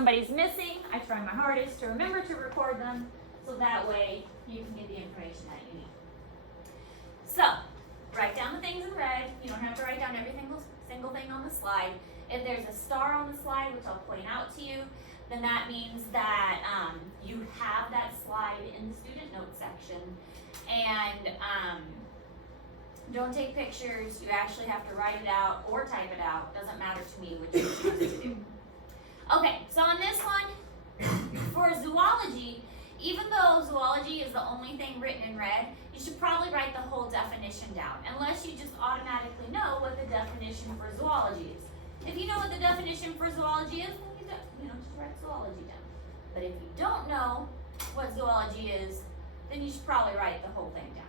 somebody's missing, I try my hardest to remember to record them so that way you can get the information that you need. So, write down the things in red. You don't have to write down every single thing on the slide. If there's a star on the slide, which I'll point out to you, then that means that you have that slide in the student notes section. And don't take pictures. You actually have to write it out or type it out. Doesn't matter to me which you choose to do. Okay, so on this one, for zoology, even though zoology is the only thing written in red, you should probably write the whole definition down, unless you just automatically know what the definition for zoology is. If you know what the definition for zoology is, then just write zoology down. But if you don't know what zoology is, then you should probably write the whole thing down.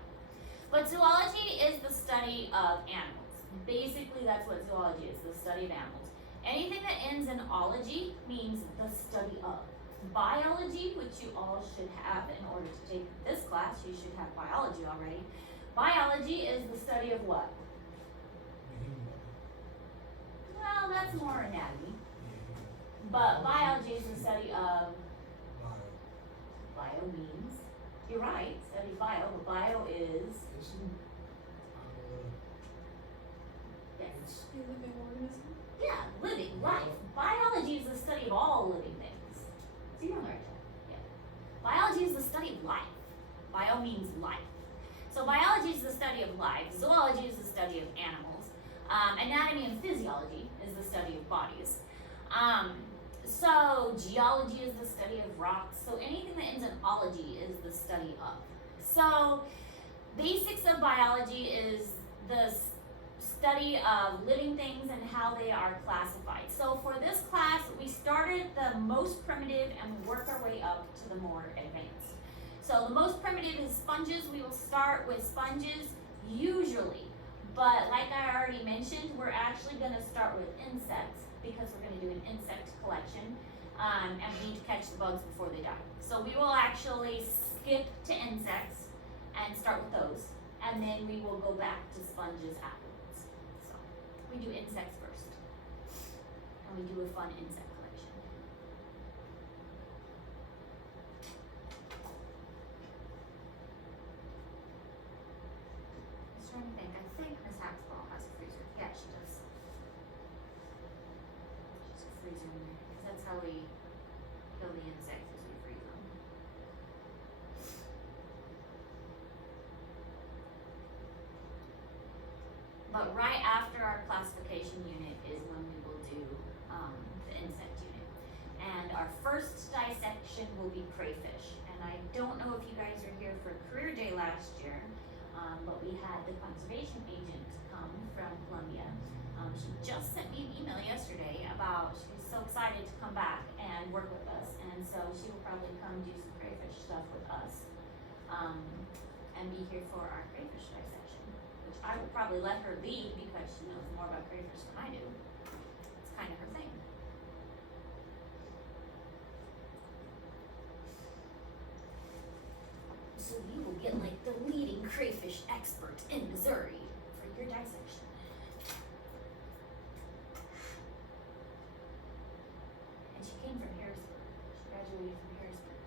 But zoology is the study of animals. Basically, that's what zoology is, the study of animals. Anything that ends in ology means the study of. Biology, which you all should have in order to take this class, you should have biology already. Biology is the study of what? Well, that's more anatomy. But biology is the study of bio means, you're right, study bio, but bio is yes. A living organism? Yeah, living, life. Biology is the study of all living things. So you're on the right track. Yeah. Biology is the study of life. Bio means life. So biology is the study of life. Zoology is the study of animals. Anatomy and physiology is the study of bodies. So geology is the study of rocks. So anything that ends in ology is the study of. So basics of biology is the study of living things and how they are classified. So for this class, we started the most primitive and we work our way up to the more advanced. So the most primitive is sponges. We will start with sponges usually, but like I already mentioned, we're actually going to start with insects because we're going to do an insect collection, and we need to catch the bugs before they die. So we will actually skip to insects and start with those, and then we will go back to sponges afterwards. So we do insects first, and we do a fun insect collection. I was trying to think. I think Miss Haxball has a freezer. Yeah, she does. She's a freezer in there because that's how we kill the insects, is we freeze them. But right after our classification unit is when we will do the insect unit. And our first dissection will be crayfish. And I don't know if you guys are here for career day last year, but we had the conservation agent come from Columbia. She just sent me an email yesterday about she's so excited to come back and work with us. And so she will probably come do some crayfish stuff with us and be here for our crayfish dissection. I would probably let her lead because she knows more about crayfish than I do. It's kind of her thing. So you will get like the leading crayfish expert in Missouri for your dissection. And she came from Harrisburg. She graduated from Harrisburg.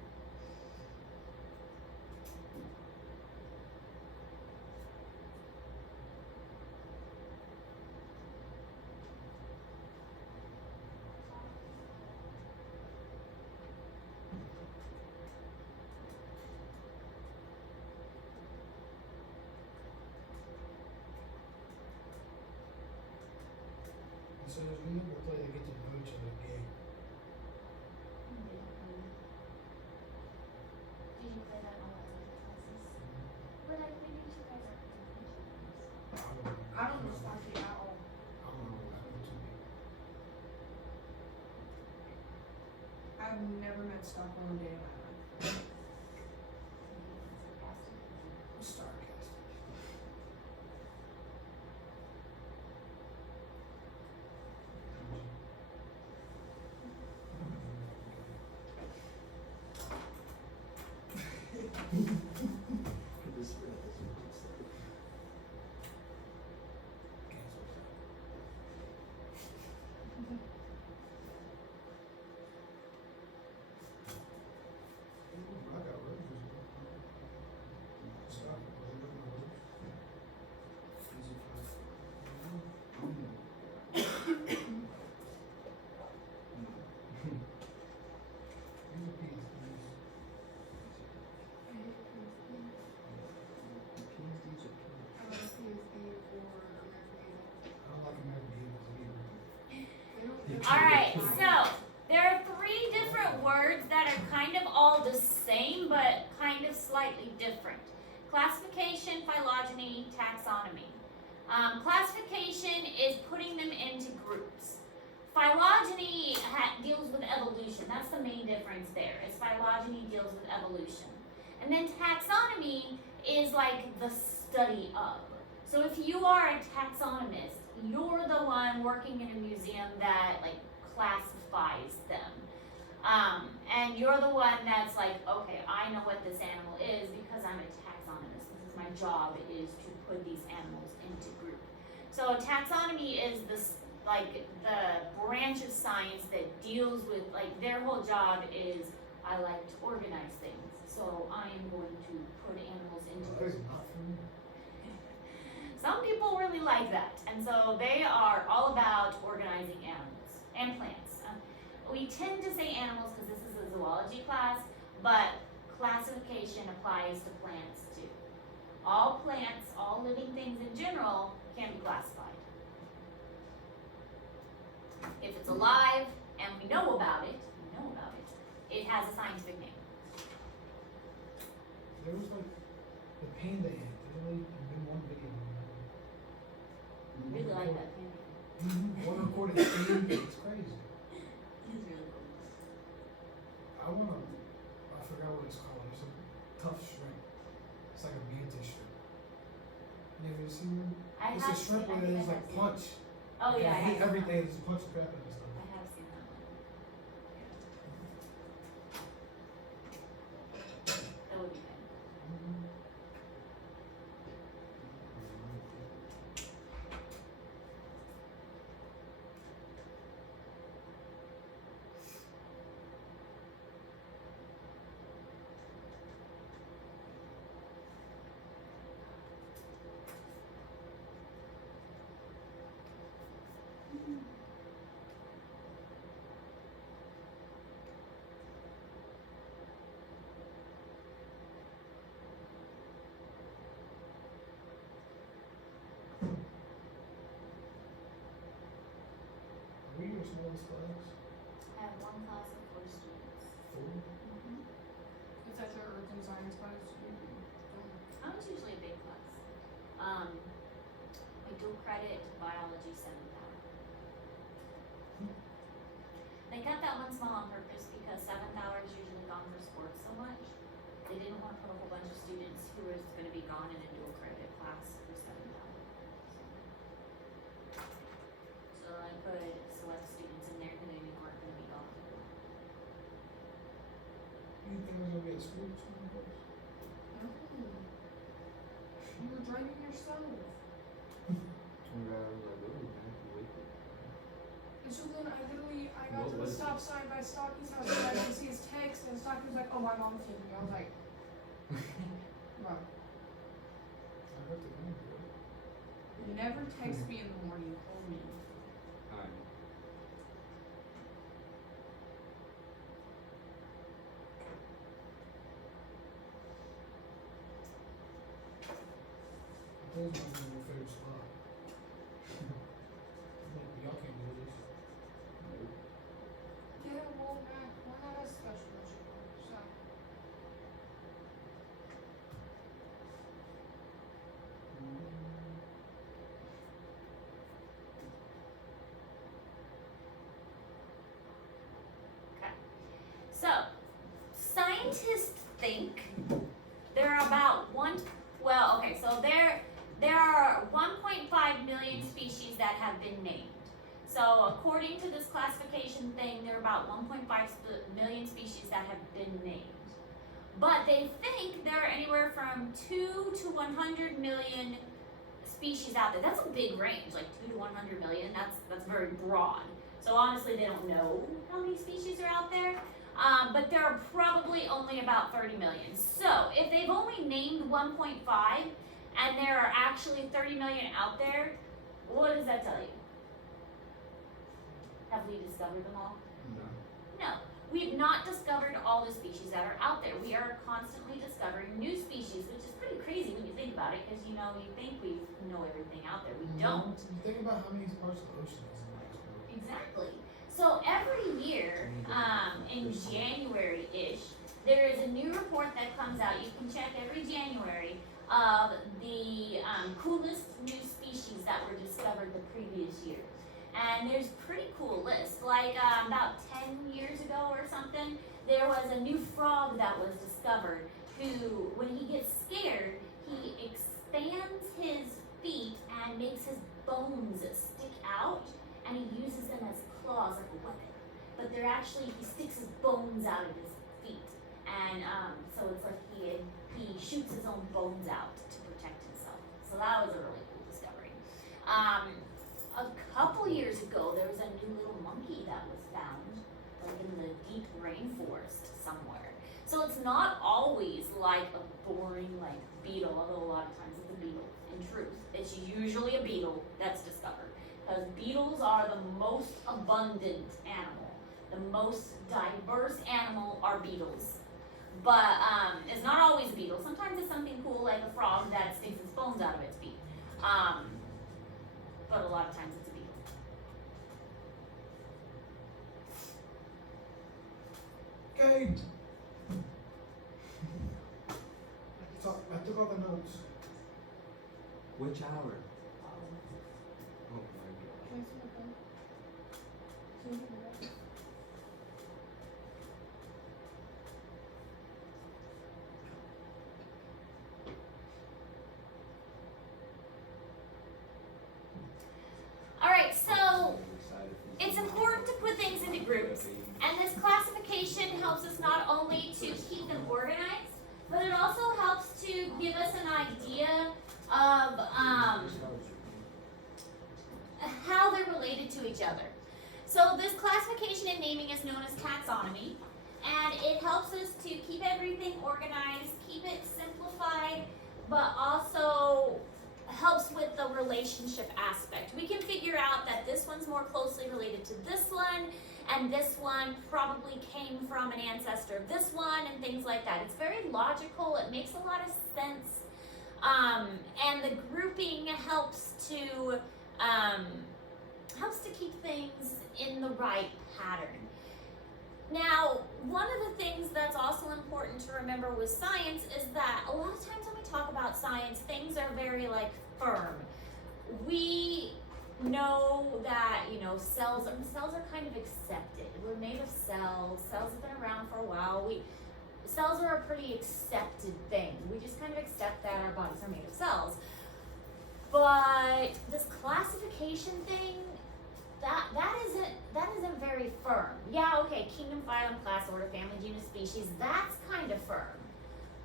So there's one more play to get to know each other game. Did you play that all at the classes? But I think you guys are I don't know Sparky at all. I don't know what happened to me. I've never met Stockholm a day in my life. Starcast. kind of all the same, but kind of slightly different. Classification, phylogeny, taxonomy. Classification is putting them into groups. Phylogeny deals with evolution. That's the main difference there, is phylogeny deals with evolution. And then taxonomy is like the study of. So if you are a taxonomist, you're the one working in a museum that like classifies them. And you're the one that's like, okay, I know what this animal is because I'm a taxonomist. This is my job, is to put these animals into group. So taxonomy is this like the branch of science that deals with, like, their whole job is, I like to organize things, so I am going to put animals into That groups. is not for me. Some people really like that, and so they are all about organizing animals and plants. We tend to say animals because this is a zoology class, but classification applies to plants too. All plants, all living things in general, can be classified. If it's alive and we know about it, it has a scientific name. There was like the panda ant. There's only been one video on that. Really like that panda. One recorded scene. It's crazy. He's really cool. I forgot what it's called. It's a tough shrimp. It's like a banta shrimp. You ever seen one? I It's a have shrimp seen- I where think I there's have like seen punch. that. Oh yeah, I Hit have every seen day. that. There's a punch of crap in this stuff. I have seen that one. That would be good. We were smallest class. I have one class of 4 students. 4. It's at your earth and science class. I was usually a big class. We dual credit biology 7th hour. They got that one small on purpose because 7th hour is usually gone for sports so much. They didn't want to put a whole bunch of students who was going to be gone in a dual credit class for 7th hour. So I could select students in there who they knew weren't going to be gone. You think I was gonna be at school this morning, boys? You were driving yourself. And so then I got to the stop sign by Stocky's house and I didn't see his text and Stocky was like, oh, my mom's taking me. I was like, bro, I got the game, bro. you never text me in the morning, call me. I told you I was my favorite spot. I'm like, y'all can't do this. Yeah, well, man, we're not as special as you are, so. So, scientists think there are about there are 1.5 million species that have been named. So according to this classification thing, there are about 1.5 million species that have been named. But they think there are anywhere from 2 to 100 million species out there. That's a big range, like 2 to 100 million. That's very broad. So honestly, they don't know how many species are out there. But there are probably only about 30 million. So if they've only named 1.5 and there are actually 30 million out there, what does that tell you? Have we discovered them all? No. We've not discovered all the species that are out there. We are constantly discovering new species, which is pretty crazy when you think about it, because you think we know everything out there. We don't. Think about how many parts of the ocean is in Mexico. Exactly. So every year, in January-ish, there is a new report that comes out. You can check every January of the coolest new species that were discovered the previous year. And there's pretty cool lists. Like about 10 years ago or something, there was a new frog that was discovered who, when he gets scared, he expands his feet and makes his bones stick out, and he uses them as claws like a weapon. But they're actually, he sticks his bones out of his feet. And so it's like he shoots his own bones out to protect himself. So that was a really cool discovery. A couple years ago, there was a new little monkey that was found, like in the deep rainforest somewhere. So it's not always like a boring like beetle, although a lot of times it's a beetle. In truth, it's usually a beetle that's discovered, because beetles are the most abundant animal. The most diverse animal are beetles. But it's not always a beetle. Sometimes it's something cool like a frog that sticks its bones out of its feet. But a lot of times it's a beetle. Okay. I took all the notes. Which hour? Oh my Can I see my phone? Can you hear me? All right, so God. it's important to put things into groups, and this classification helps us not only to keep them organized, but it also helps to give us an idea of how they're related to each other. So this classification and naming is known as taxonomy, and it helps us to keep everything organized, keep it simplified, but also helps with the relationship aspect. We can figure out that this one's more closely related to this one, and this one probably came from an ancestor of this one, and things like that. It's very logical, it makes a lot of sense, and the grouping helps to keep things in the right pattern. Now, one of the things that's also important to remember with science is that a lot of times when we talk about science, things are very like firm. We know that, cells are kind of accepted. We're made of cells. Cells have been around for a while. Cells are a pretty accepted thing. We just kind of accept that our bodies are made of cells. But this classification thing, that isn't very firm. Yeah, okay, kingdom, phylum, class, order, family, genus, species, that's kind of firm.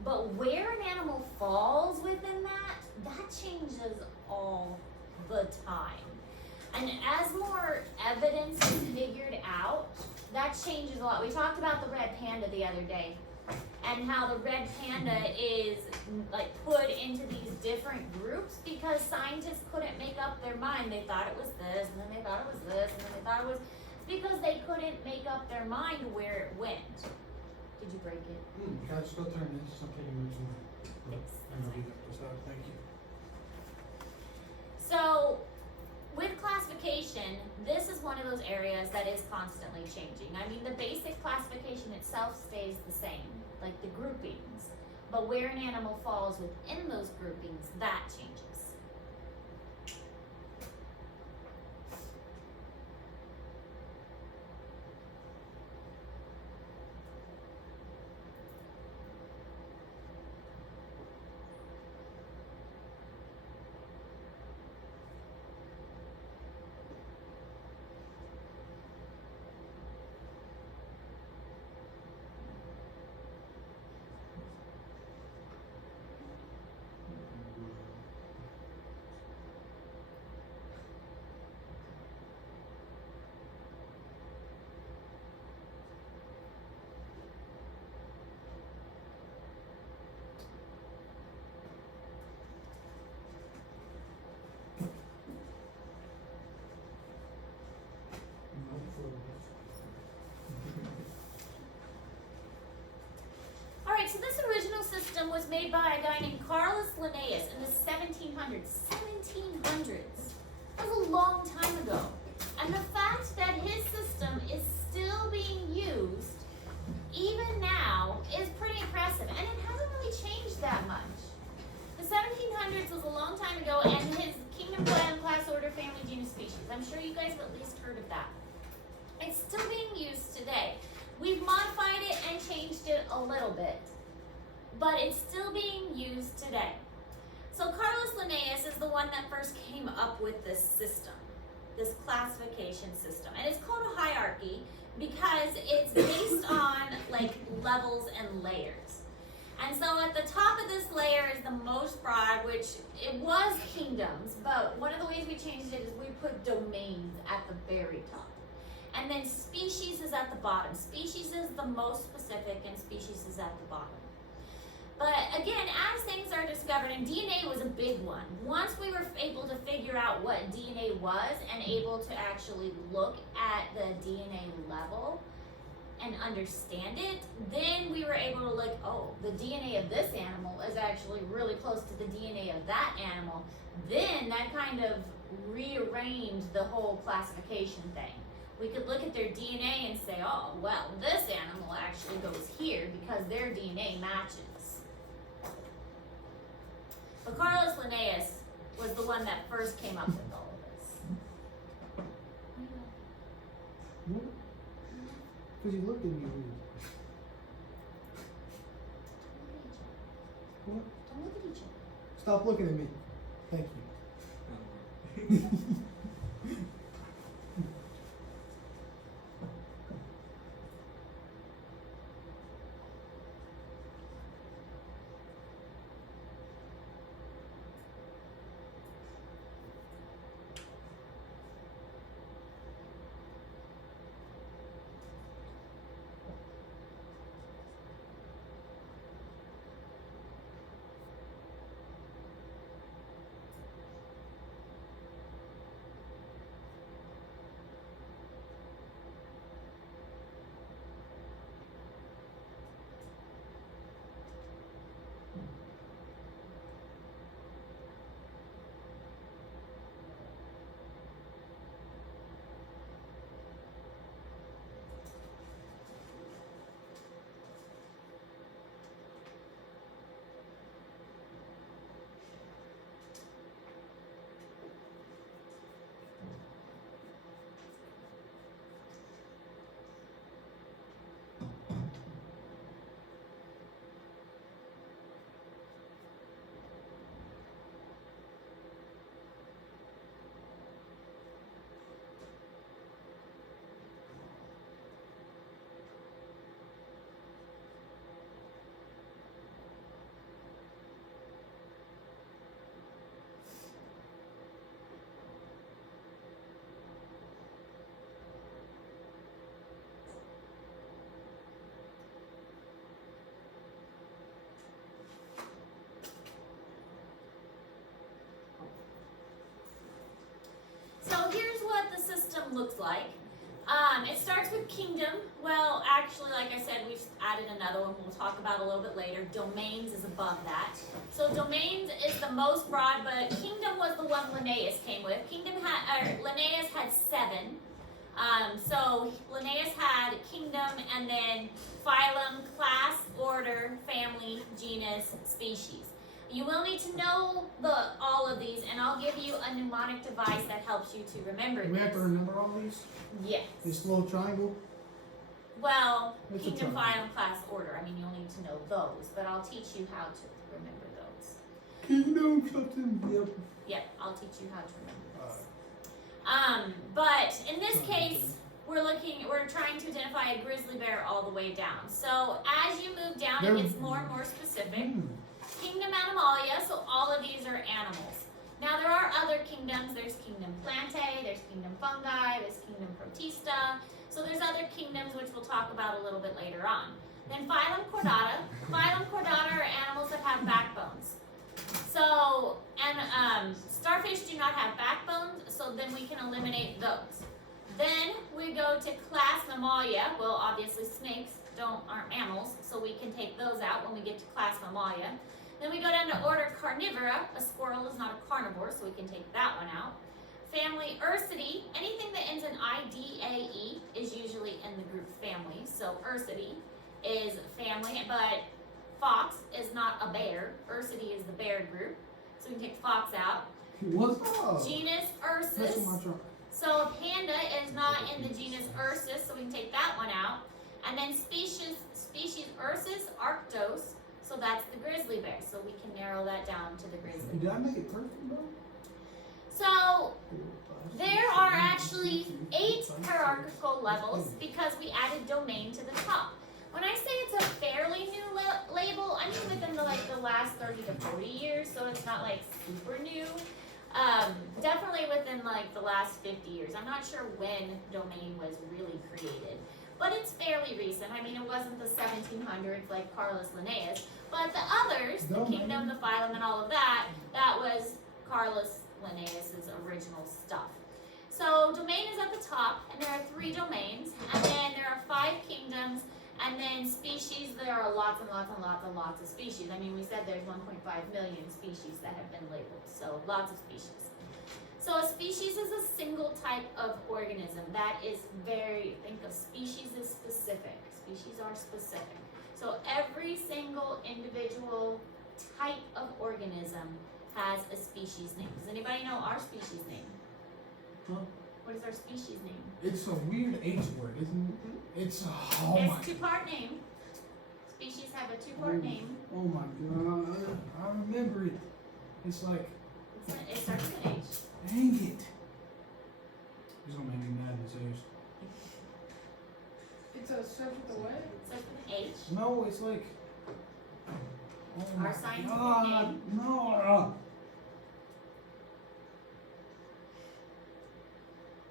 But where an animal falls within that changes all the time. And as more evidence is figured out, that changes a lot. We talked about the red panda the other day, and how the red panda is like put into these different groups because scientists couldn't make up their mind. They thought it was this, and then they thought it was this, and then they thought it was, because they couldn't make up their mind where it went. Did you break it? Can I just go turn this? I'm taking notes on Yes, I'm gonna do that. Just thank you. So, with classification, this is one of those areas that is constantly changing. I mean, the basic classification itself stays the same, like the groupings, but where an animal falls within those groupings, that changes. Alright, so this original system was made by a guy named Carolus Linnaeus in the 1700s. 1700s! That was a long time ago. And the fact that his system system is still being used even now is pretty impressive, and it hasn't really changed that much. The 1700s was a long time ago, and his kingdom, plan, class, order, family, genus, species. I'm sure you guys have at least heard of that. It's still being used today. We've modified it and changed it a little bit, but it's still being used today. So Carlos Linnaeus is the one that first came up with this system, this classification system, and it's called a hierarchy because it's based on like levels and layers. And so at the top of this layer is the most broad, which it was kingdoms, but one of the ways we changed it is we put domains at the very top. And then species is at the bottom. Species is the most specific, and species is at the bottom. But again, as things are discovered, and DNA was a big one. Once we were able to figure out what DNA was and able to actually look at the DNA level and understand it, then we were able to look, oh, the DNA of this animal is actually really close to the DNA of that animal. Then that kind of rearranged the whole classification thing. We could look at their DNA and say, oh, well, this animal actually goes here because their DNA matches. But Carlos Linnaeus was the one that first came up with all of this. What? Because you looked at me weird. What? Don't look at each other. Stop looking at me. Thank you. So here's what the system looks like. It starts with kingdom. Well, actually, like I said, we've added another one we'll talk about a little bit later. Domains is above that. So domains is the most broad, but kingdom was the one Linnaeus came with. Linnaeus had 7. So Linnaeus had kingdom and then phylum, class, order, family, genus, species. You will need to know all of these, and I'll give you a mnemonic device that helps you to remember Do we have to these. remember all these? Yes. This little triangle? Well, It's a kingdom, triangle. phylum, class, order. I mean, you'll need to know those, but I'll teach you how to remember those. Kingdom, something, yep. Yep, I'll teach you how to remember those. But in this case, we're trying to identify a grizzly bear all the way down. So as you move down, it gets more and more specific. Kingdom Animalia, so all of these are animals. Now there are other kingdoms. There's Kingdom Plantae, there's Kingdom Fungi, there's Kingdom Protista. So there's other kingdoms which we'll talk about a little bit later on. Then Phylum Chordata. Phylum Chordata are animals that have backbones. So, and starfish do not have backbones, so then we can eliminate those. Then we go to class Mammalia. Well, obviously snakes aren't mammals, so we can take those out when we get to class Mammalia. Then we go down to order Carnivora. A squirrel is not a carnivore, so we can take that one out. family Ursidae, anything that ends in IDAE is usually in the group family. So Ursidae is family, but fox is not a bear. Ursidae is the bear group. So we can take fox out. What's up? Genus That's Ursus. what my truck. So panda is not in the genus Ursus, so we can take that one out. And then species Ursus arctos, so that's the grizzly bear. So we can narrow that down to the grizzly. Did I make it perfect, bro? So there are actually 8 hierarchical levels because we added domain to the top. When I say it's a fairly new label, I mean within the last 30 to 40 years, so it's not like super new. Definitely within like the last 50 years. I'm not sure when domain was really created, but it's fairly recent. I mean, it wasn't the 1700s like Carolus Linnaeus, but the others, the kingdom, the phylum, and all of that, that was Carolus Linnaeus's original stuff. So domain is at the top, and there are 3 domains, and then there are 5 kingdoms, and then species, there are lots and lots and lots and lots of species. I mean, we said there's 1.5 million species that have been labeled, so lots of species. So a species is a single type of organism. That is think of species as specific. Species are specific. So every single individual type of organism has a species name. Does anybody know our species name? Huh? What is our species name? It's a weird H word, isn't it? It's oh It's my. a 2-part name. Species have a 2-part name. Oh my god! I remember it. It's like. It starts with an H. Dang it! He's gonna make me mad in serious. It's a starts with a what? It starts with an H. No, it's like. Oh my Our scientific god! name. No!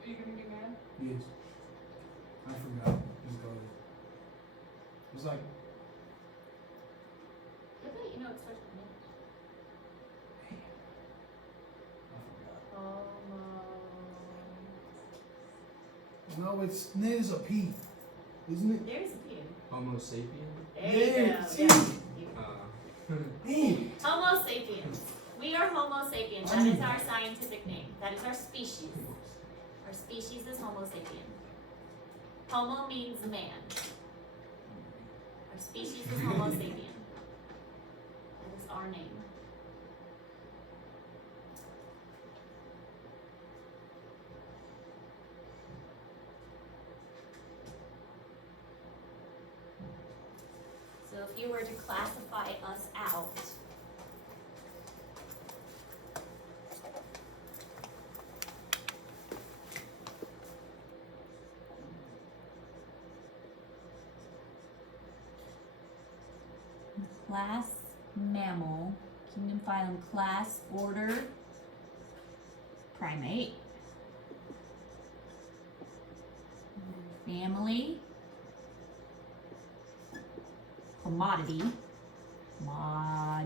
Are you gonna be mad? Yes. I forgot. Just go ahead. It's like. I bet you know it starts with an H. I forgot. Homo. No, it's Niz a P, isn't it? There's a P. Homo sapien? There you Yeah, go. see? Yeah. Dang. Homo sapiens. We are Homo sapiens. That is our scientific name. That is our species. Our species is Homo sapien. Homo means man. Our species is Homo sapien. That is our name. So if you were to classify us out, class, mammal, kingdom, phylum, class, order, primate, family, commodity, commodidae,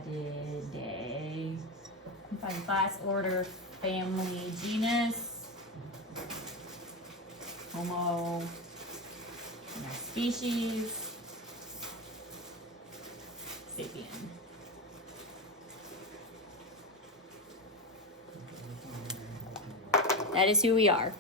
find class, order, family, genus, Homo, species, sapien. That is who we are.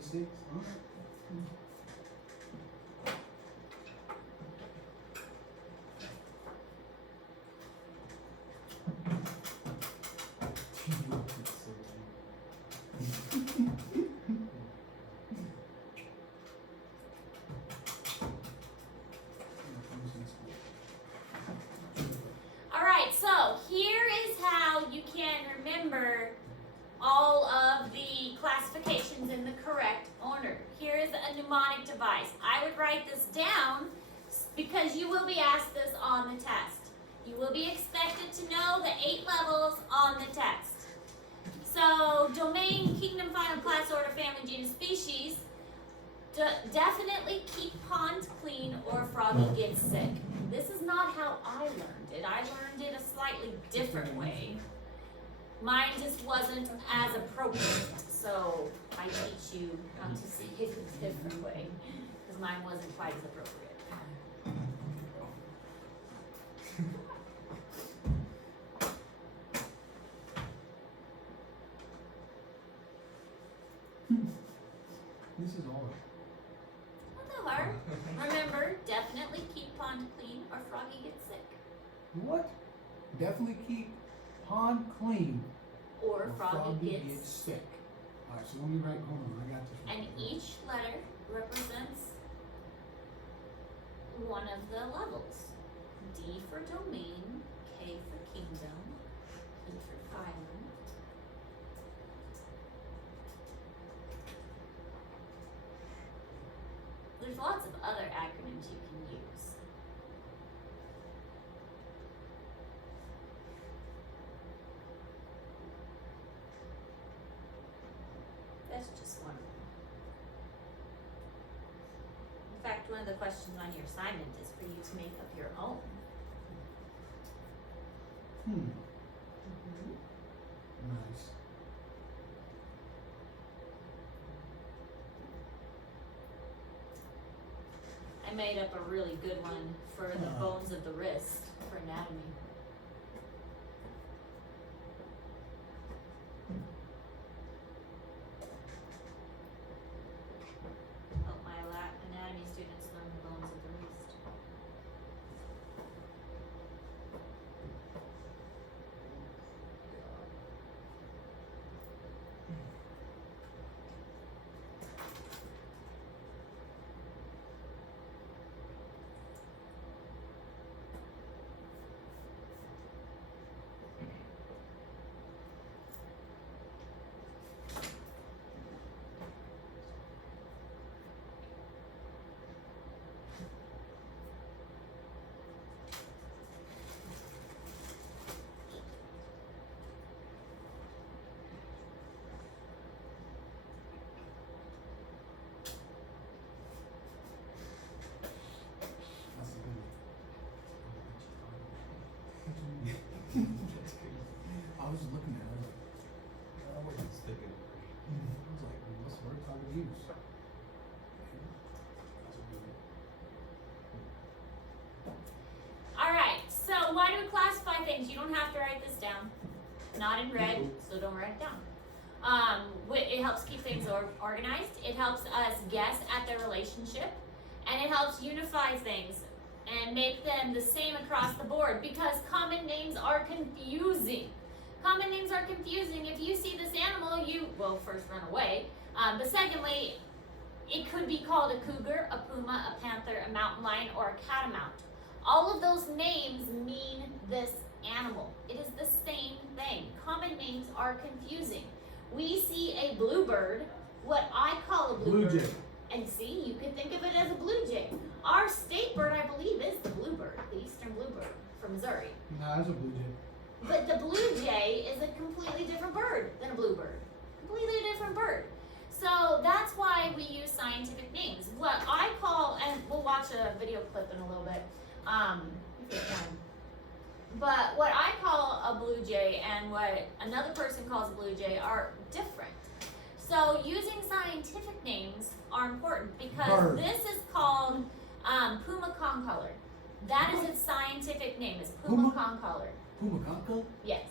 Six. Alright, so here is how you can remember all of the classifications in the correct order. Here is a mnemonic device. I would write this down because you will be asked this on the test. You will be expected to know the 8 levels on the test. So, domain, kingdom, phylum, class, order, family, genus, species. Definitely keep ponds clean or Froggy gets sick. This is not how I learned it. I learned it a slightly different way. Mine just wasn't as appropriate, so I teach you how to say it a different way, because mine wasn't quite as appropriate. This is all. Not that hard. Remember, definitely keep pond clean or Froggy gets sick. What? Definitely keep pond clean. Or Froggy gets sick. Alright, so let me write, hold on, I got this one. And each letter represents one of the levels. D for domain, K for kingdom, E for phylum. There's lots of other acronyms you can use. That's just one of them. In fact, one of the questions on your assignment is for you to make up your own. Nice. I made up a really good one for the bones of the wrist for anatomy. Help my anatomy students learn the bones of the wrist. That's a good one. That's crazy. I was just looking at it, I was like, Sticking. what's the word I would use? That's a good one. Alright, so why do we classify things? You don't have to write this down. Not in red, so don't write it down. It helps keep things organized. It helps us guess at their relationship. And it helps unify things and make them the same across the board, because common names are confusing. Common names are confusing. If you see this animal, you, well, first run away. But secondly, it could be called a cougar, a puma, a panther, a mountain lion, or a catamount. All of those names mean this animal. It is the same thing. Common names are confusing. We see a bluebird, what I call a bluebird. Blue jay. And see, you can think of it as a blue jay. Our state bird, I believe, is the bluebird, the eastern bluebird from Missouri. Nah, that's a blue jay. But the blue jay is a completely different bird than a bluebird. Completely different bird. So that's why we use scientific names. What I call, and we'll watch a video clip in a little bit, if we can. But what I call a blue jay and what another person calls a blue jay are different. So using scientific names are important because Bird. this is called puma concolor. That is its scientific name, is puma concolor. Puma concolor? Yes.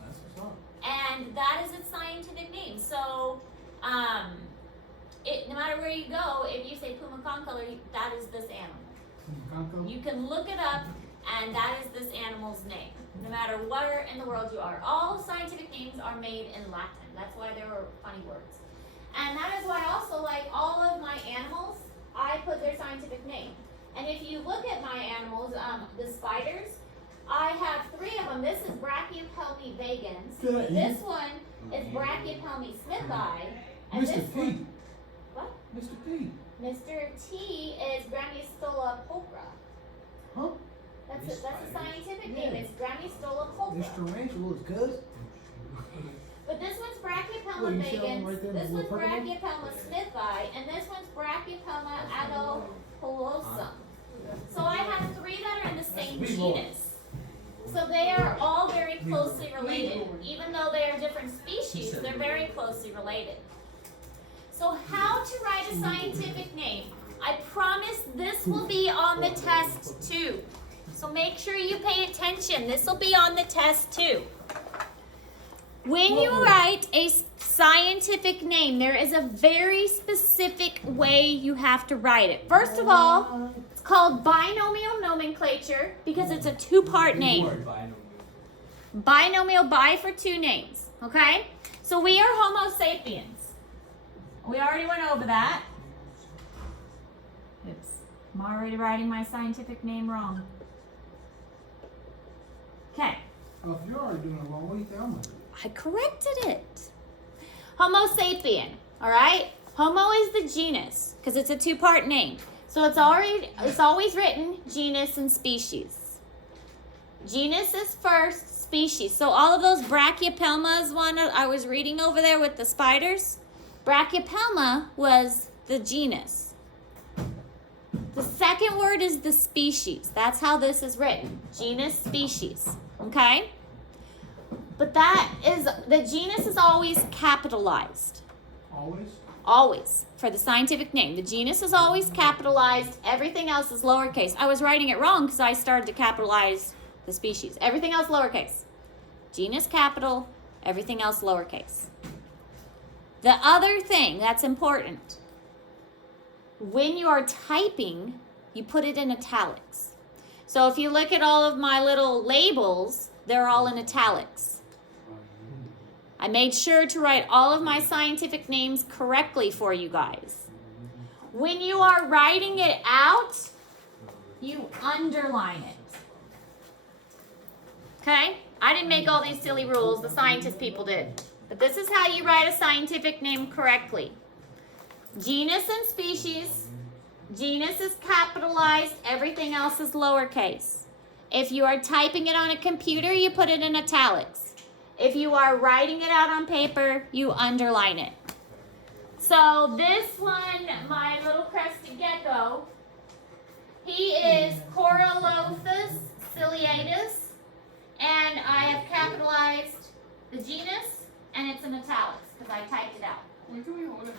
That's what's up. And that is its scientific name. So, no matter where you go, if you say puma concolor, that is this animal. Puma concolor? You can look it up, and that is this animal's name. No matter where in the world you are. All scientific names are made in Latin. That's why there are funny words. And that is why also, like all of my animals, I put their scientific name. And if you look at my animals, the spiders, I have 3 of them. This is Brachypelme vagans. Good. This one is Brachypelme smithi. And Mr. this P. one, what? Mr. P. Mr. T is Grammostola pulchra. Huh? That's a scientific Yeah. name. It's Grammostola pulchra. This tarantula is good. But this one's Look, Brachypelma you see that one vagans, right there, this the one's little purple one? Brachypelma smithi, and this one's Brachypelma adopulosum. So I have 3 that are in the same Weevil. genus. So they are all very closely related, even though they are different species, they're very closely related. So how to write a scientific name. I promise this will be on the test too. So make sure you pay attention. This will be on the test too. When you write a scientific name, there is a very specific way you have to write it. First of all, it's called binomial nomenclature because it's a two-part name. Binomial, bi for two names, okay? So we are Homo sapiens. We already went over that. Oops, I'm already writing my scientific name wrong. Okay. Well, if you're already doing it wrong, what do you think I'm gonna do? I corrected it. Homo sapien, all right? Homo is the genus because it's a two-part name. So it's always written genus and species. Genus is first, species. So all of those Brachypelmas one I was reading over there with the spiders, Brachypelma was the genus. The second word is the species. That's how this is written. Genus, species. Okay? But the genus is always capitalized. Always? Always. For the scientific name. The genus is always capitalized. Everything else is lowercase. I was writing it wrong because I started to capitalize the species. Everything else lowercase. Genus capital, everything else lowercase. The other thing that's important, when you are typing, you put it in italics. So if you look at all of my little labels, they're all in italics. I made sure to write all of my scientific names correctly for you guys. When you are writing it out, you underline it. Okay? I didn't make all these silly rules, the scientist people did. But this is how you write a scientific name correctly. Genus and species. Genus is capitalized, everything else is lowercase. If you are typing it on a computer, you put it in italics. If you are writing it out on paper, you underline it. So this one, my little crested gecko, he is Coralophus ciliatus, and I have capitalized the genus, and it's in italics because I typed it out. When can we hold it?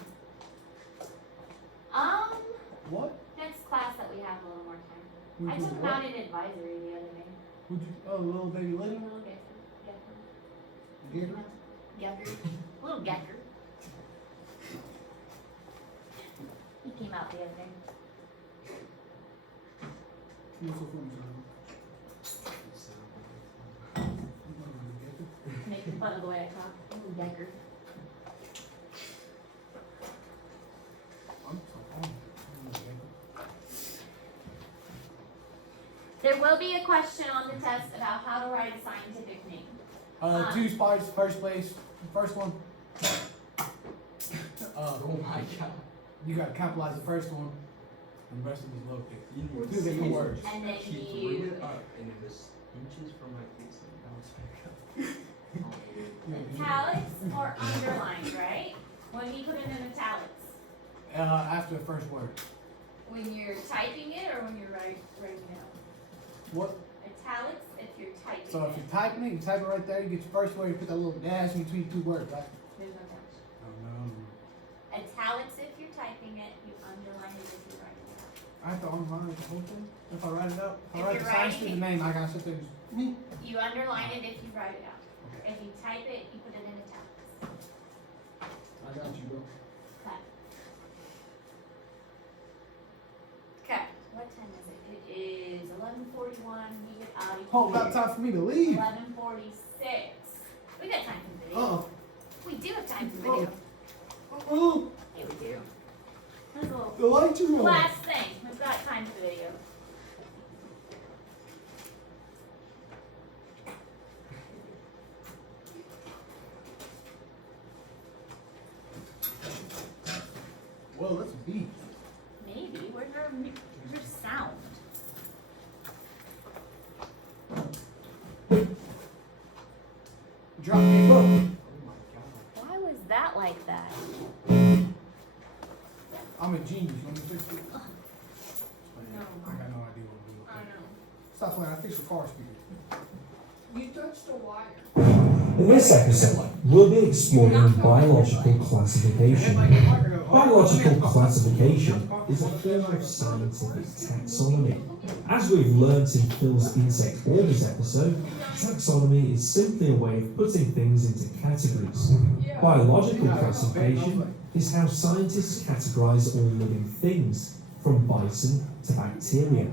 What? Next class that we have a little more time. Would I you took him what? out in advisory the other day. Would you? Oh, little baby A Liddy? little gecker. Gator? Gecker. Little gecker. He came out the other day. What's so funny, son? Making fun of the way I talk. Little gecker. I'm so funny. There will be a question on the test about how to write a scientific name. Two spots, first place, first one. Oh my god. You gotta capitalize the first one, and the rest of these lowercase. You Two different words. And then She threw you, it up and it was inches from my face and bounced back up. italics or underlined, right? When you put it in italics? After the first word. When you're typing it or when you're writing it out? What? Italics if you're typing So if it. you're typing it, you type it right there, you get your first word, you put that little dash in between two words, right? There's no dash. Oh, no. Italics if you're typing it, you underline it if you're writing it out. I have to underline the whole thing? If I write it out? If I If write you're the science writing student name, I gotta sit there and just, me. You underline it if you write it out. Okay. If you type it, you put it in italics. I got you, bro. Okay. What time is it? It is 11:41. We get out of Oh, here. about time for me to leave. 11:46. We got time for the video. Uh-oh. We do have time for the video. Oh, Yeah, we do. That's a little the lights are on. last thing. We've got time for the video. Well, let's be. Maybe. Where's your sound? Drop me a book. Oh my god. Why was that like that? I'm a genius. You want me to fix it? No. I got no idea what I'm doing. I know. Stop playing. I fixed your car speaker. You touched a wire. In this episode, we'll be exploring biological classification. Biological classification is a form of scientific taxonomy. As we've learnt in Phil's Insect Orders episode, taxonomy is simply a way of putting things into categories. Biological classification is how scientists categorize all living things, from bison to bacteria.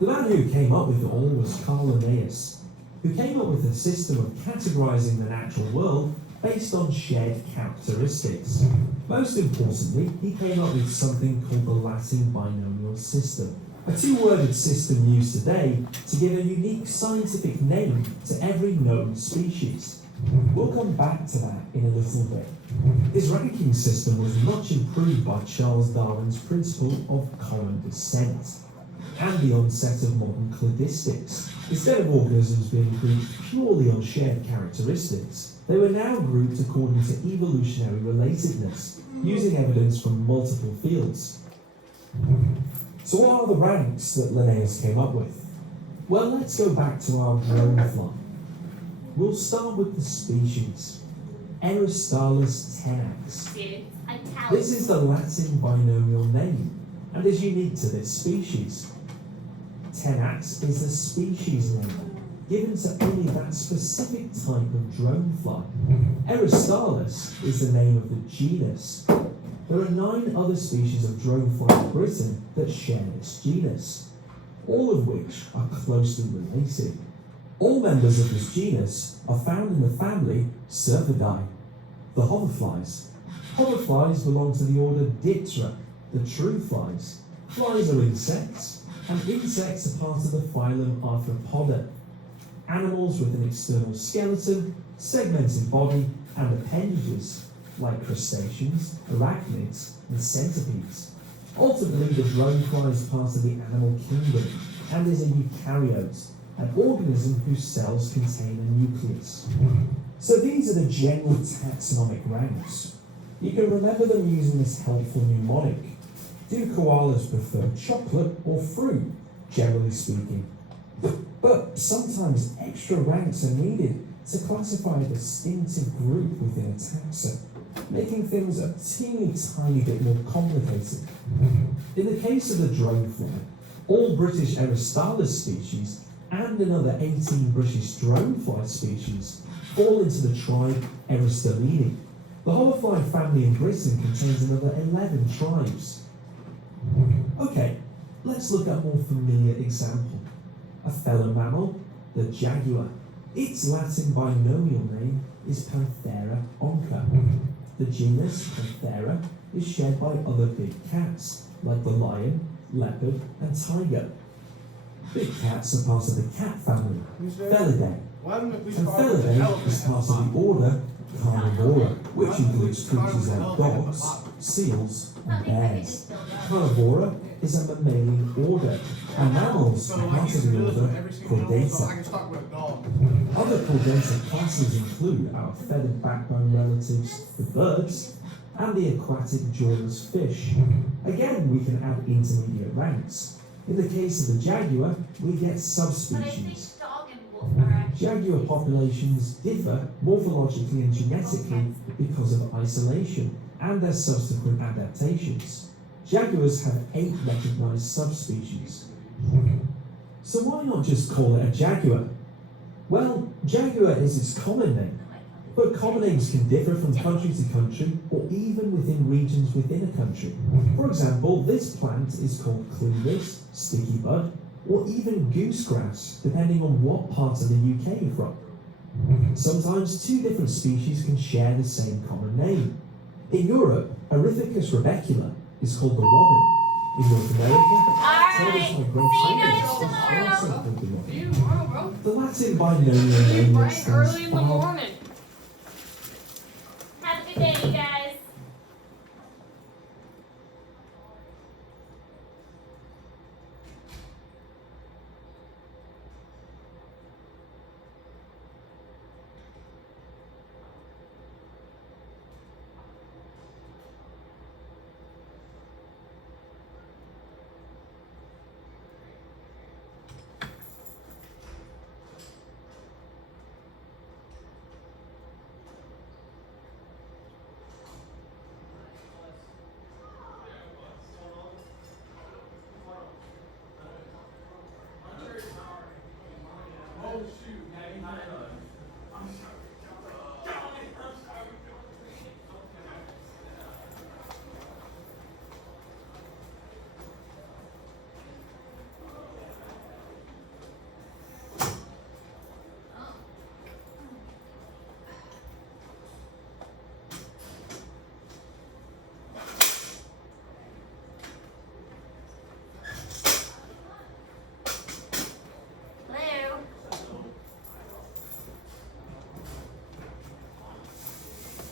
The man who came up with it all was Carl Linnaeus, who came up with a system of categorizing the natural world based on shared characteristics. Most importantly, he came up with something called the Latin binomial system, a two-worded system used today to give a unique scientific name to every known species. We'll come back to that in a little bit. His ranking system was much improved by Charles Darwin's principle of common descent and the onset of modern cladistics. Instead of organisms being grouped purely on shared characteristics, they were now grouped according to evolutionary relatedness, using evidence from multiple fields. So what are the ranks that Linnaeus came up with? Well, let's go back to our dronefly. We'll start with the species, Eristallus tenax. This is the Latin binomial name and is unique to this species. Tenax is the species name given to only that specific type of dronefly. Eristallus is the name of the genus. There are 9 other species of dronefly in Britain that share this genus, all of which are closely related. All members of this genus are found in the family Cervidae, the hoverflies. Hoverflies belong to the order Diptera, the true flies. Flies are insects, and insects are part of the phylum Arthropoda. Animals with an external skeleton, segmented body, and appendages, like crustaceans, arachnids, and centipedes. Ultimately, the dronefly is part of the animal kingdom and is a eukaryote, an organism whose cells contain a nucleus. So these are the general taxonomic ranks. You can remember them using this helpful mnemonic. Do koalas prefer chocolate or fruit, generally speaking? But sometimes extra ranks are needed to classify a distinctive group within a taxa, making things a teeny tiny bit more complicated. In the case of the dronefly, all British Eristallus species and another 18 British dronefly species fall into the tribe Eristallini. The hoverfly family in Britain contains another 11 tribes. Okay, let's look at a more familiar example. A fellow mammal, the jaguar. Its Latin binomial name is Panthera onca. The genus Panthera is shared by other big cats, like the lion, leopard, and tiger. Big cats are part of the cat family, Felidae. And Felidae is part of the order Carnivora, which includes creatures like dogs, seals, and bears. Carnivora is a mammalian order, and mammals are part of the order Chordata. Other Chordata classes include our feathered backbone relatives, the birds, and the aquatic jawless fish. Again, we can add intermediate ranks. In the case of the jaguar, we get subspecies. Jaguar populations differ morphologically and genetically because of isolation and their subsequent adaptations. Jaguars have 8 recognized subspecies. So why not just call it a jaguar? Well, jaguar is its common name, but common names can differ from country to country or even within regions within a country. For example, this plant is called clevis, sticky bud, or even goosegrass, depending on what part of the UK you're from. Sometimes 2 different species can share the same common name. In Europe, Erythicus rebecula is called the robin. In North America, See you guys tomorrow. See you tomorrow, bro. the Latin binomial name Bright extends early in the far morning.